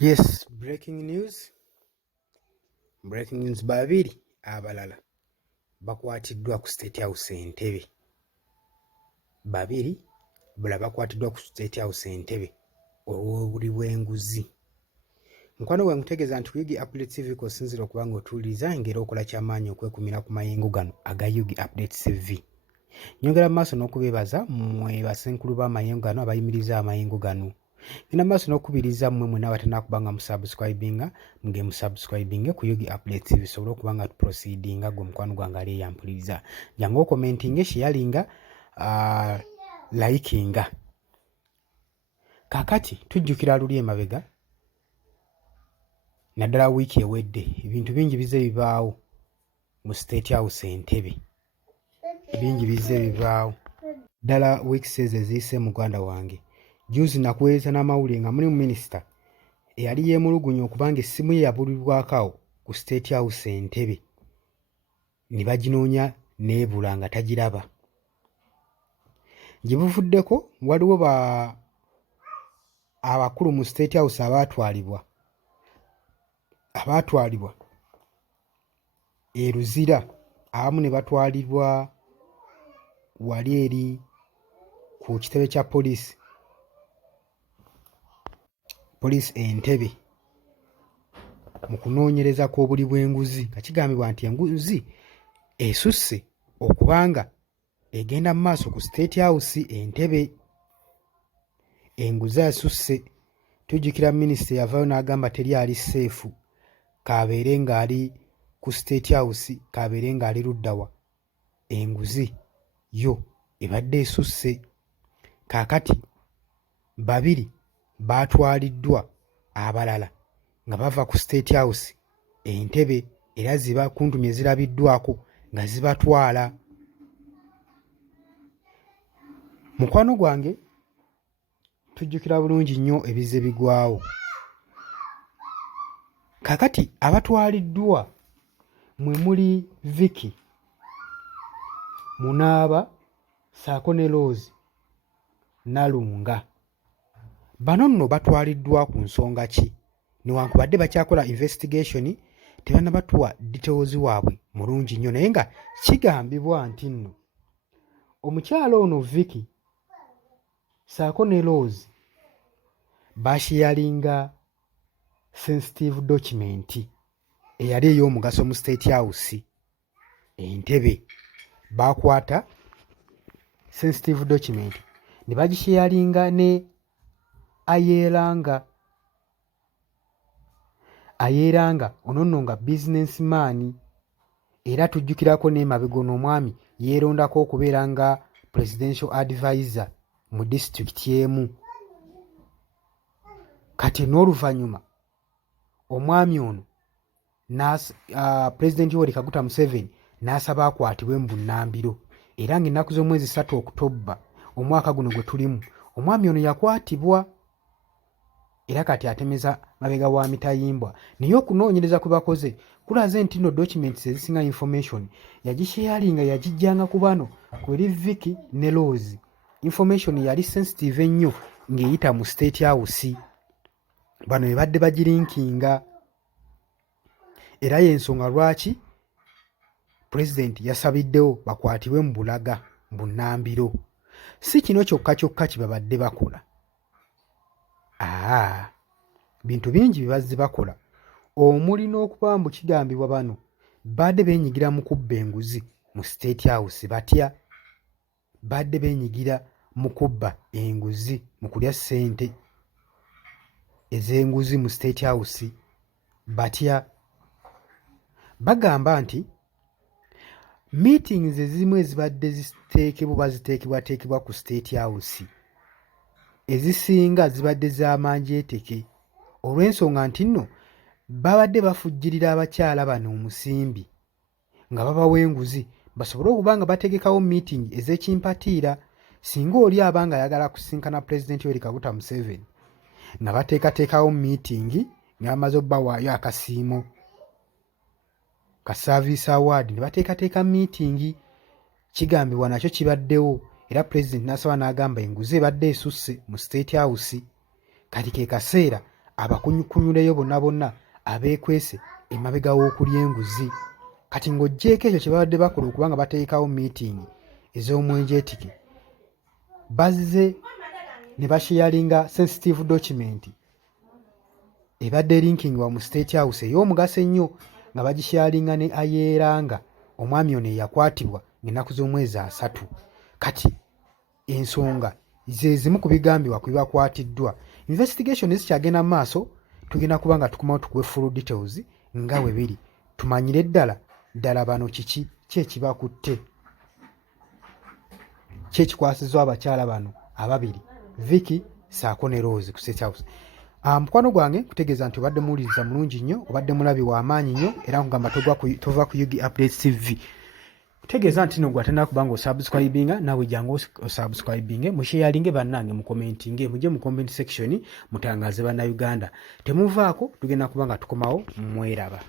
Yes, breaking news. Babiri abalala bakwatiddwa ku State House Entebbe. Babiri bakwatiddwa ku State House Entebbe olw'obulibwenguzi. Mukwano gwange nkutegeeza nti Yugi Update TV kosinzira okuba ng'otuwuliriza ng'era okola ky'amaanyi okwekumira ku mayengo gano aga Yugi Update TV. Nyongera mu maaso n'okubeebaza mmwe basenkulu b'amayengo gano abayimiriza amayengo gano. Ngenda mu maaso n'okubiriza mmwe mwenna abatannakuba nga musubscribinga muge musubscribinge ku Yugi Update TV bisobole okuba nga tuproceedinga gwe mukwano gwange ali eyampuliriza. Jangu okomentinge, sharinga, likinga. Kakati tujjukira luli emabega naddala wiiki ewedde ebintu bingi bize bibaawo mu State House Entebbe. Bingi bize bibaawo ddala wiiki eziyise muganda wange. Juzi nakuweereza n'amawulire nga mulimu minisita eyali yeemulugunya okubanga essimu ye yabulibwako ku State House Entebbe ne baginoonya n'ebula nga tagiraba. Gye buvuddeko waliwo abakulu mu State House abaatwalibwa e Luzira, abamu ne batwalibwa wali eri ku kitebe kya poliisi Entebbe mu kunoonyereza kw'obulibwenguzi nga kigambibwa nti enguzi esusse okubanga egenda mu maaso ku State House Entebbe. Enguzi asusse. Tujjukira minisita yavaayo n'agamba teri ali seefu, kabeere ng'ali ku State House, kabeere ng'ali luddawa. Enguzi yo ebadde esusse. Kaakati babiri baatwaliddwa abalala nga bava ku State House Entebbe era ziba kuntumye zirabiddwako nga zibatwala. Mukwano gwange tujjukira bulungi nnyo ebize bigwawo. Kakati abatwaliddwa mwe muli Vicky, Munaaba ssaako ne Rose Nalunga. Bano nno batwaliddwa ku nsonga ki? Newankubadde bakyakola investigation tebannabatuwa details waabwe mulungi nnyo, naye nga kigambibwa nti nno omukyala ono Vicky ssaako ne Rose bashiyalinga sensitive document eyali ey'omugaso mu State House Entebbe. Bakwata sensitive document ne bagishiyalinga ne Ayeranga ono nno nga businessman era tujjukirako n'emabega ono omwami yeerondako okubeera nga presidential advisor mu disitulikiti emu. Kati n'oluvannyuma omwami ono Pulezidenti Yoweri Kaguta Museveni n'asaba akwatibwe mu bunnambiro era ng'ennaku z'omwezi 3 Okutobba omwaka guno gwe tulimu omwami ono yakwatibwa era kati atemeza mabega wa mitayimbwa. Naye okunoonyereza kwe bakoze kulaze nti no documents ezisinga information yagisharinga yagijjanga ku bano kweri Vicky ne Rose. Information yali sensitive ennyo ng'eyita mu State House. Bano be badde bagirinkinga era y'ensonga lwaki President yasabiddewo bakwatibwe mu bulaga bunnambiro. Si kino kyokka kye babadde bakola. Bintu bingi bye bazze bakola omuli n'okuba mbu kigambibwa bano badde beenyigira mu kubba enguzi mu State House. Batya badde beenyigira mu kubba enguzi mu kulya ssente ez'enguzi mu State House. Batya bagamba nti meetings ezimu ezibadde ziteekebwa ku State House ezisinga zibadde z'amanjeeteke olw'ensonga nti nno babadde bafujjirira abakyala bano omusimbi nga babawa enguzi basobole okuba nga bategekawo meeting ez'ekimpatiira singa oli abanga ayagala kusinkana Pulezidenti Yoweri Kaguta Museveni nga bateekateekawo meeting nga bamaze obbawaayo akasiimo ka service award ne bateekateeka meeting. Kigambibwa nakyo kibaddewo era Pulezidenti n'asaba n'agamba enguzi ebadde esusse mu State House. Kati ke kaseera abakunyukunyuleyo bonna abeekwese emabega w'okulya enguzi. Kati ng'oggyeko ekyo kye babadde bakola okuba nga bateekawo meeting ez'omwenjeetike, bazze ne basharinga sensitive document ebadde linkingibwa mu State House ey'omugaso ennyo nga bagisharinga ne ayeeranga omwami ono eyakwatibwa ng'ennaku z'omwezi 3. Kati ensonga ze zimu ku bigambibwa ku bibakwatiddwa. Investigation zikyagenda mu maaso, tugenda kuba nga tukomawo tukuwe full details nga bwe biri, tumanyire ddala bano kiki ekibakutte, ki ekikwasizwa abakyala bano ababiri, Vicky saako ne Rose ku State House. Mukwano gwange kutegeeza nti obadde muwuliriza mulungi nnyo, obadde mulabi w'amaanyi nnyo, era nkugamba tova ku Yugi Updates TV. Kutegeeza nti no gwatana kuba nga osubscribinga, nawe jangu osubscribinge, musharinge bannange, mu commentinge, mujje mu comment section mutangaze bannayuganda. Temuvaako, tugenda kuba nga tukomawo, mweraba.